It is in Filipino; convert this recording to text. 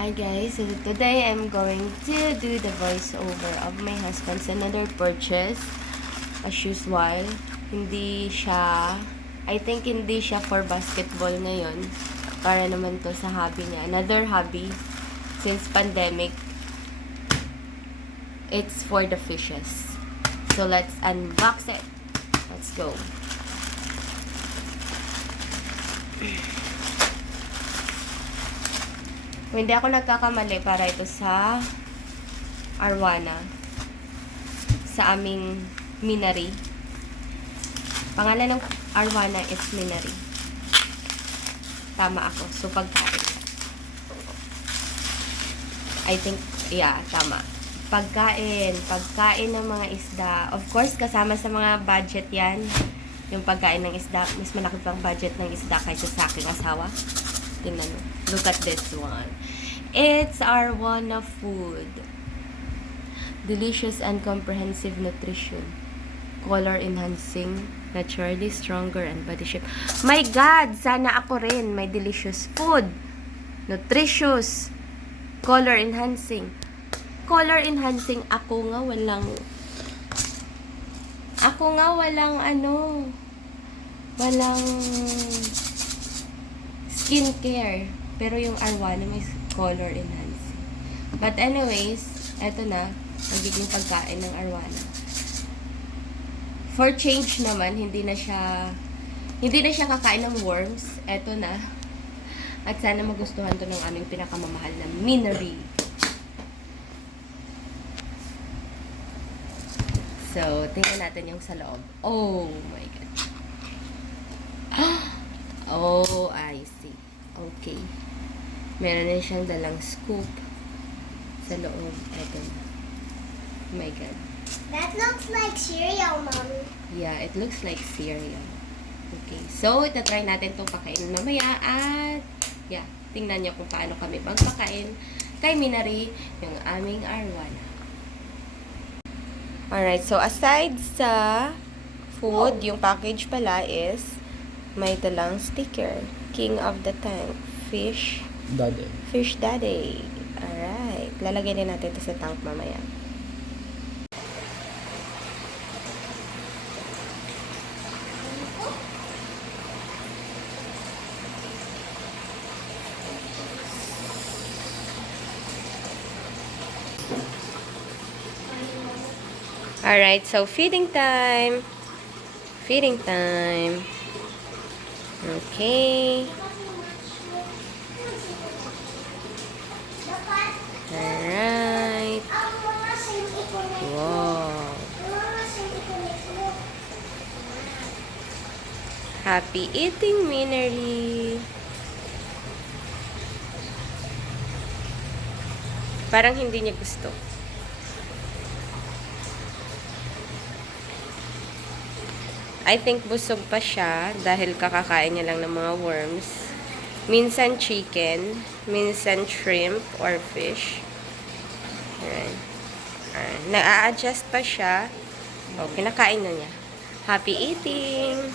Hi guys, so today I'm going to do the voiceover of my husband's another purchase. As usual, I think hindi siya for basketball ngayon. Para naman to sa hobby niya. Another hobby since pandemic. It's for the fishes. So let's unbox it. Let's go. Kung hindi ako nagkakamali, para ito sa Arwana. Sa aming Minari. Pangalan ng Arwana is Minari. Tama ako. So, pagkain. I think, yeah, tama. Pagkain. Pagkain ng mga isda. Of course, kasama sa mga budget yan. Yung pagkain ng isda. Mas malaki pang budget ng isda kaysa sa aking asawa. Tingnan mo. Look at this one. It's Arwana food. Delicious and comprehensive nutrition. Color enhancing. Naturally stronger and body shape. My God! Sana ako rin may delicious food. Nutritious. Color enhancing. Color enhancing. Ako nga walang skincare. Pero yung Arwana may color enhancing. But anyways, eto na. Magiging pagkain ng Arwana. For change naman, hindi na siya kakain ng worms. Eto na. At sana magustuhan to ng aming pinakamamahal na Minari. So, tingnan natin yung sa loob. Oh my God. Oh, I see. Okay. Meron na siyang dalang scoop sa loob. Ito na. Oh my God. That looks like cereal, Mommy. Yeah, it looks like cereal. Okay. So, itatry natin itong pakainin mamaya at yeah, tingnan niyo kung paano kami magpakain kay Minari, yung aming Arwana. Alright, so aside sa food, yung package pala is may dalang sticker. King of the Tank. Fish Daddy. Fish Daddy. Alright. Lalagay din natin ito sa tank mamaya. Alright, so feeding time. Feeding time. Okay. Alright. Wow. Happy eating, Minari. Parang hindi niya gusto. I think busog pa siya dahil kakakain niya lang ng mga worms. Minsan chicken, minsan shrimp or fish. Ayan. Nag-a-adjust pa siya. O, kinakain na niya. Happy eating!